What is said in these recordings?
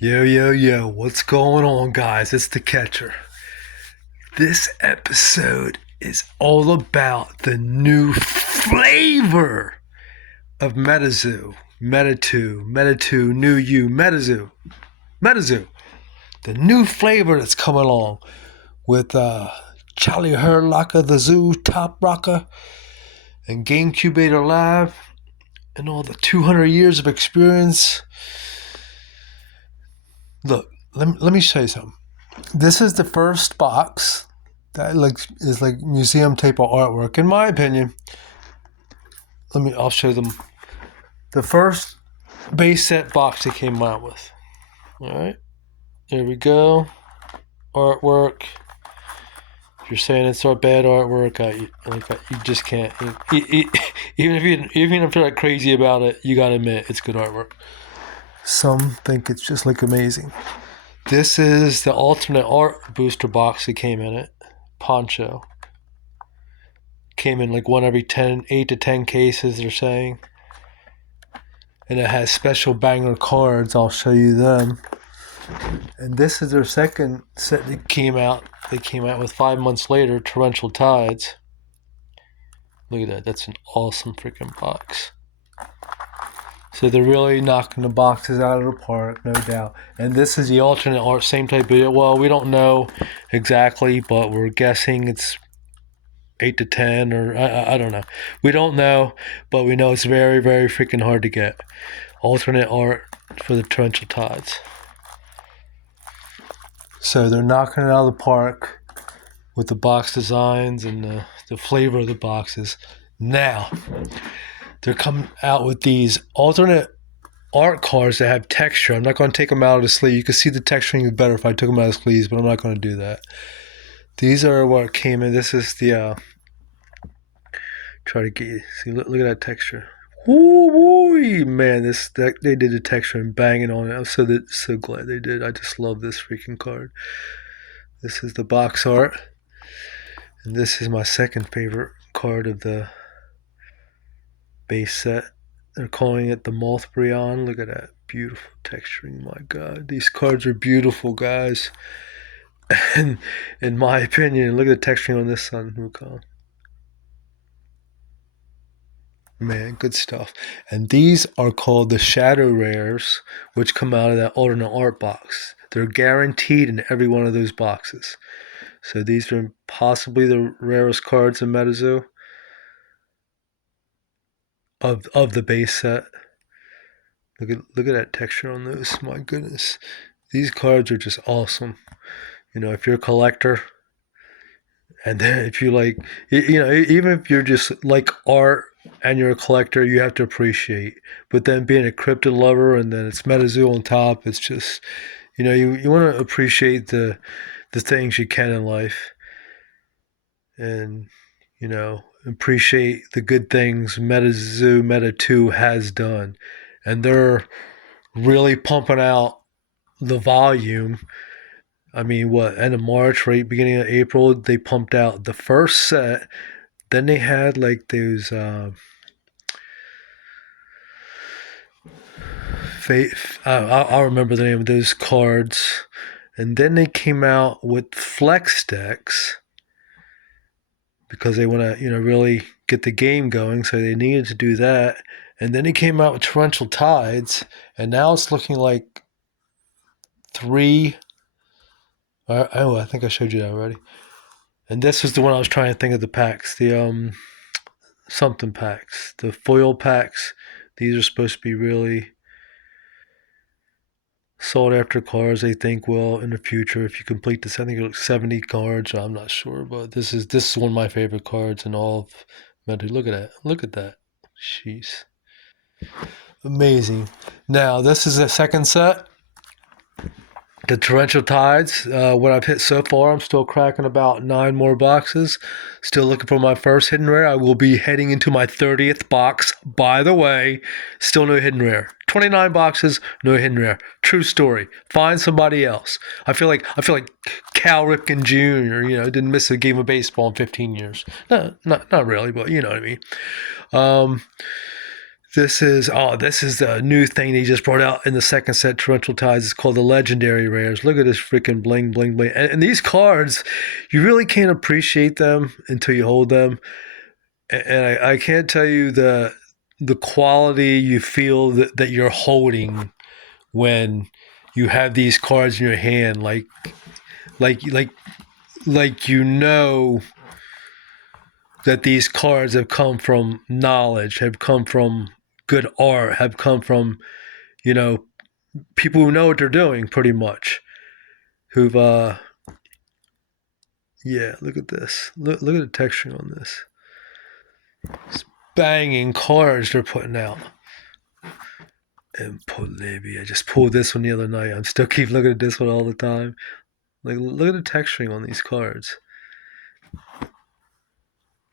Yo, yo, yo, what's going on, guys? It's the Catcher. This episode is all about the new flavor of MetaZoo. Meta 2, New You, MetaZoo. The new flavor that's coming along with Charlie Herlocker, the Zoo Top Rocker, and GameCubator Live, and all the 200 years of experience. Look, let me show you something. This is the first box that is like museum type of artwork, in my opinion. I'll show them the first base set box they came out with. All right, there we go. Artwork. If you're saying it's our bad artwork, you just can't. Even if you're like crazy about it, you gotta admit it's good artwork. Some think it's just like amazing. This is the alternate art booster box that came in it. Poncho. Came in like one every 8 to 10 cases, they're saying. And it has special banger cards. I'll show you them. And this is their second set that came out. They came out with 5 months later, Torrential Tides. Look at that. That's an awesome freaking box. So they're really knocking the boxes out of the park, no doubt. And this is the alternate art, same type of. Well, we don't know exactly, but we're guessing it's 8 to 10, or I don't know. We don't know, but we know it's very, very freaking hard to get. Alternate art for the Torrential Tides. So they're knocking it out of the park with the box designs and the flavor of the boxes. Now, they're coming out with these alternate art cards that have texture. I'm not going to take them out of the sleeve. You can see the texturing better if I took them out of the sleeves, but I'm not going to do that. These are what came in. This is the try to get you see. Look at that texture. Woo, man! They did the texture and banging on it. I'm so glad they did. I just love this freaking card. This is the box art, and this is my second favorite card of the base set. They're calling it the Mothbrion. Look at that beautiful texturing. My God, these cards are beautiful, guys. And in my opinion, look at the texturing on this Sun Wukong. Man, good stuff. And these are called the Shadow Rares, which come out of that alternate art box. They're guaranteed in every one of those boxes. So these are possibly the rarest cards in MetaZoo of the base set. Look at that texture on those. My goodness. These cards are just awesome. You know, if you're a collector, and then if you like, even if you're just like art and you're a collector, you have to appreciate. But then being a cryptid lover and then it's MetaZoo on top, it's just, you want to appreciate the things you can in life, and appreciate the good things MetaZoo Meta 2 has done, and they're really pumping out the volume. I mean, end of March, right, beginning of April, they pumped out the first set. Then they had like those I'll remember the name of those cards. And then they came out with flex decks because they want to, really get the game going. So they needed to do that. And then they came out with Torrential Tides. And now it's looking like 3. I think I showed you that already. And this is the one I was trying to think of the packs. The something packs. The foil packs. These are supposed to be really sought after cards. They think will in the future if you complete this. I think it's like 70 cards. I'm not sure, but this is one of my favorite cards in all of Meta. Look at that. Jeez. Amazing. Now this is the second set. The Torrential Tides, what I've hit so far, I'm still cracking about 9 more boxes. Still looking for my first hidden rare. I will be heading into my 30th box, by the way. Still no hidden rare. 29 boxes, no hidden rare. True story. Find somebody else. I feel like Cal Ripken Jr., didn't miss a game of baseball in 15 years. No, not really, but you know what I mean. This is the new thing they just brought out in the second set Torrential Tides. It's called the Legendary Rares. Look at this freaking bling bling bling. And these cards, you really can't appreciate them until you hold them. And I can't tell you the quality you feel that you're holding when you have these cards in your hand, like you know that these cards have come from knowledge, have come from good art, have come from, people who know what they're doing pretty much. Who've yeah, look at this. Look at the texturing on this. It's banging cards they're putting out. And maybe I just pulled this one the other night. I'm still keep looking at this one all the time. Like, look at the texturing on these cards.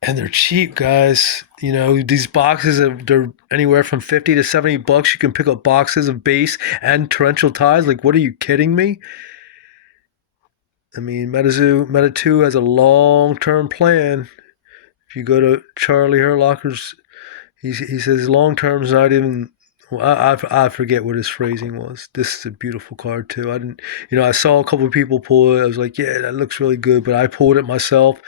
And they're cheap, guys. These boxes they're anywhere from $50 to $70. You can pick up boxes of base and Torrential Tides. Like, what are you kidding me? I mean, Meta 2 has a long-term plan. If you go to Charlie Herlocker's, he says long-term is not even. Well, I forget what his phrasing was. This is a beautiful card too. I saw a couple of people pull it. I was like, yeah, that looks really good. But I pulled it myself.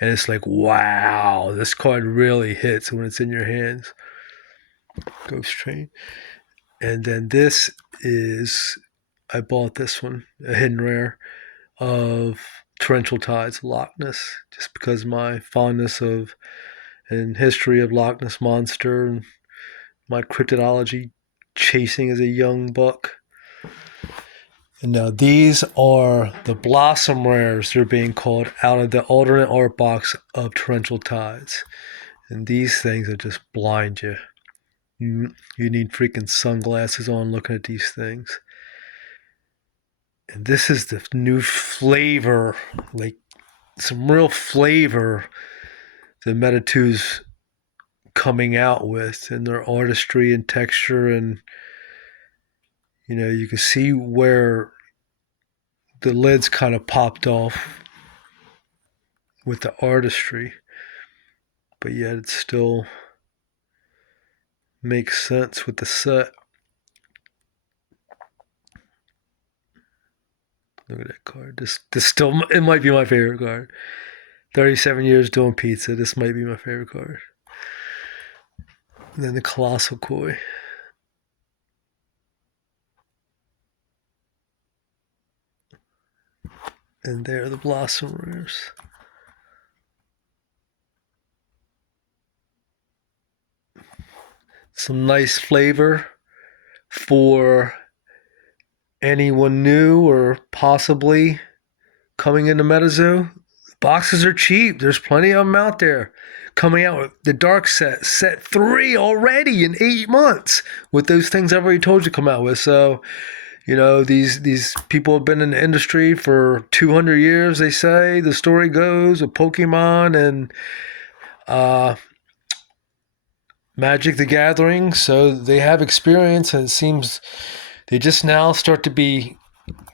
And it's like, wow, this card really hits when it's in your hands. Ghost Train. And then this is, I bought this one, a hidden rare of Torrential Tides, Loch Ness, just because my fondness of and history of Loch Ness Monster and my cryptidology chasing as a young buck. And now these are the Blossom Rares, they're being called, out of the alternate art box of Torrential Tides. And these things are just blind you. You need freaking sunglasses on looking at these things. And this is the new flavor, like some real flavor the Meta 2's coming out with, and their artistry and texture, and you can see where the lid's kind of popped off with the artistry, but yet it still makes sense with the set. Look at that card. This still, it might be my favorite card. 37 years doing pizza. This might be my favorite card. And then the Colossal Koi. And there are the Blossom Rares. Some nice flavor for anyone new or possibly coming into MetaZoo. Boxes are cheap. There's plenty of them out there. Coming out with the Dark set 3 already in 8 months with those things I've already told you to come out with. So, these people have been in the industry for 200 years, they say. The story goes of Pokemon and Magic the Gathering. So they have experience, and it seems they just now start to be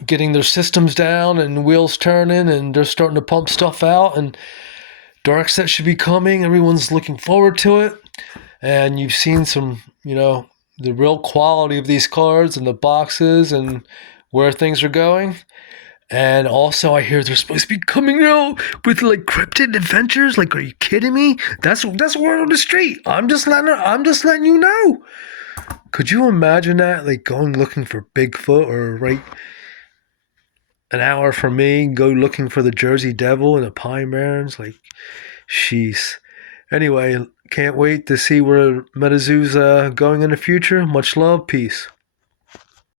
getting their systems down and wheels turning, and they're starting to pump stuff out, and Dark Set should be coming. Everyone's looking forward to it. And you've seen some, the real quality of these cards and the boxes and where things are going. And also I hear they're supposed to be coming out with like cryptid adventures. Like, are you kidding me? That's word on the street. I'm just letting you know. Could you imagine that? Like going looking for Bigfoot, or right an hour from me, go looking for the Jersey Devil and the Pine Barrens. Like, sheesh. Anyway, can't wait to see where MetaZoo's going in the future. Much love. Peace.